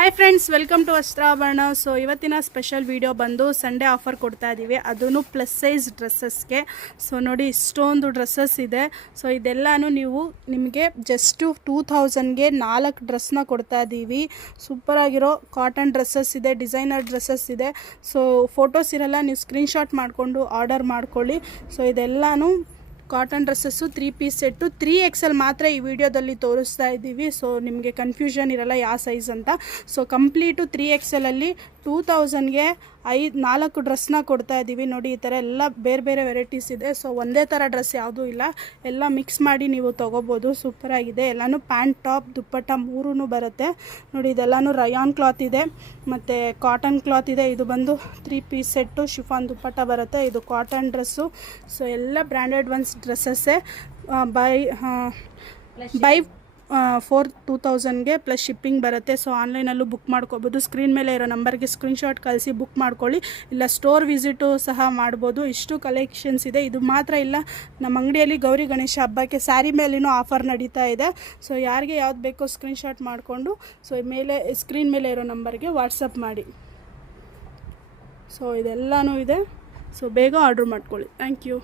Hi friends, welcome to Vastrabharana. So ಇವತ್ತಿನ special video ಬಂದು Sunday offer ಕೊಡ್ತಾ ಇದ್ದೀವಿ, ಅದೂ ಪ್ಲಸ್ ಸೈಜ್ ಡ್ರೆಸ್ಸಸ್ಗೆ. ಸೊ ನೋಡಿ, ಇಷ್ಟೊಂದು ಡ್ರೆಸ್ಸಸ್ ಇದೆ. ಸೊ ಇದೆಲ್ಲನೂ ನಿಮಗೆ ಜಸ್ಟು 2000ಗೆ 4 ಡ್ರೆಸ್ನ ಕೊಡ್ತಾ ಇದ್ದೀವಿ. ಸೂಪರಾಗಿರೋ ಕಾಟನ್ ಡ್ರೆಸ್ಸಸ್ ಇದೆ, ಡಿಸೈನರ್ ಡ್ರೆಸ್ಸಸ್ ಇದೆ. ಸೊ ಫೋಟೋಸ್ ಇರಲ್ಲ, ನೀವು ಸ್ಕ್ರೀನ್ಶಾಟ್ ಮಾಡಿಕೊಂಡು ಆರ್ಡರ್ ಮಾಡ್ಕೊಳ್ಳಿ. ಸೊ ಇದೆಲ್ಲನೂ cotton dresses 3 piece set 3XL ಮಾತ್ರ ಈ ವಿಡಿಯೋದಲ್ಲಿ ತೋರಿಸ್ತಾ ಇದ್ದೀವಿ. ಸೊ ನಿಮಗೆ ಕನ್ಫ್ಯೂಷನ್ ಇರಲ್ಲ ಯಾವ ಸೈಜ್ ಅಂತ. ಸೊ ಕಂಪ್ಲೀಟು 3XLಲ್ಲಿ 2000ಗೆ 4 ಡ್ರೆಸ್ನ ಕೊಡ್ತಾ ಇದ್ದೀವಿ. ನೋಡಿ, ಈ ಥರ ಎಲ್ಲ ಬೇರೆ ಬೇರೆ ವೆರೈಟೀಸ್ ಇದೆ. ಸೊ ಒಂದೇ ಥರ ಡ್ರೆಸ್ ಯಾವುದೂ ಇಲ್ಲ, ಎಲ್ಲ ಮಿಕ್ಸ್ ಮಾಡಿ ನೀವು ತೊಗೋಬೋದು. ಸೂಪರಾಗಿದೆ. ಎಲ್ಲನೂ ಪ್ಯಾಂಟ್, ಟಾಪ್, ದುಪ್ಪಟ್ಟ 3 ಬರುತ್ತೆ. ನೋಡಿ, ಇದೆಲ್ಲನೂ ರಯಾನ್ ಕ್ಲಾತ್ ಇದೆ ಮತ್ತು ಕಾಟನ್ ಕ್ಲಾತ್ ಇದೆ. ಇದು ಬಂದು 3 ಪೀಸ್ ಸೆಟ್ಟು ಶಿಫಾನ್ ದುಪ್ಪಟ್ಟ ಬರುತ್ತೆ. ಇದು ಕಾಟನ್ ಡ್ರೆಸ್ಸು. ಸೊ ಎಲ್ಲ ಬ್ರ್ಯಾಂಡೆಡ್ ಒನ್ಸ್ ಡ್ರೆಸ್ಸಸ್ಸೇ. ಬೈ 2000ಗೆ ಪ್ಲಸ್ ಶಿಪ್ಪಿಂಗ್ ಬರುತ್ತೆ. ಸೊ ಆನ್ಲೈನಲ್ಲೂ ಬುಕ್ ಮಾಡ್ಕೋಬೋದು. ಸ್ಕ್ರೀನ್ ಮೇಲೆ ಇರೋ ನಂಬರ್ಗೆ ಸ್ಕ್ರೀನ್ಶಾಟ್ ಕಳಿಸಿ ಬುಕ್ ಮಾಡ್ಕೊಳ್ಳಿ, ಇಲ್ಲ ಸ್ಟೋರ್ ವಿಸಿಟು ಸಹ ಮಾಡ್ಬೋದು. ಇಷ್ಟು ಕಲೆಕ್ಷನ್ಸ್ ಇದೆ. ಇದು ಮಾತ್ರ ಇಲ್ಲ, ನಮ್ಮ ಅಂಗಡಿಯಲ್ಲಿ ಗೌರಿ ಗಣೇಶ ಹಬ್ಬಕ್ಕೆ ಸ್ಯಾರಿ ಮೇಲೇನೂ ಆಫರ್ ನಡೀತಾ ಇದೆ. ಸೊ ಯಾರಿಗೆ ಯಾವ್ದು ಬೇಕೋ ಸ್ಕ್ರೀನ್ಶಾಟ್ ಮಾಡಿಕೊಂಡು ಸ್ಕ್ರೀನ್ ಮೇಲೆ ಇರೋ ನಂಬರ್ಗೆ ವಾಟ್ಸಪ್ ಮಾಡಿ. ಸೊ ಇದೆಲ್ಲನೂ ಇದೆ. ಸೊ ಬೇಗ ಆರ್ಡ್ರ್ ಮಾಡ್ಕೊಳ್ಳಿ. Thank you.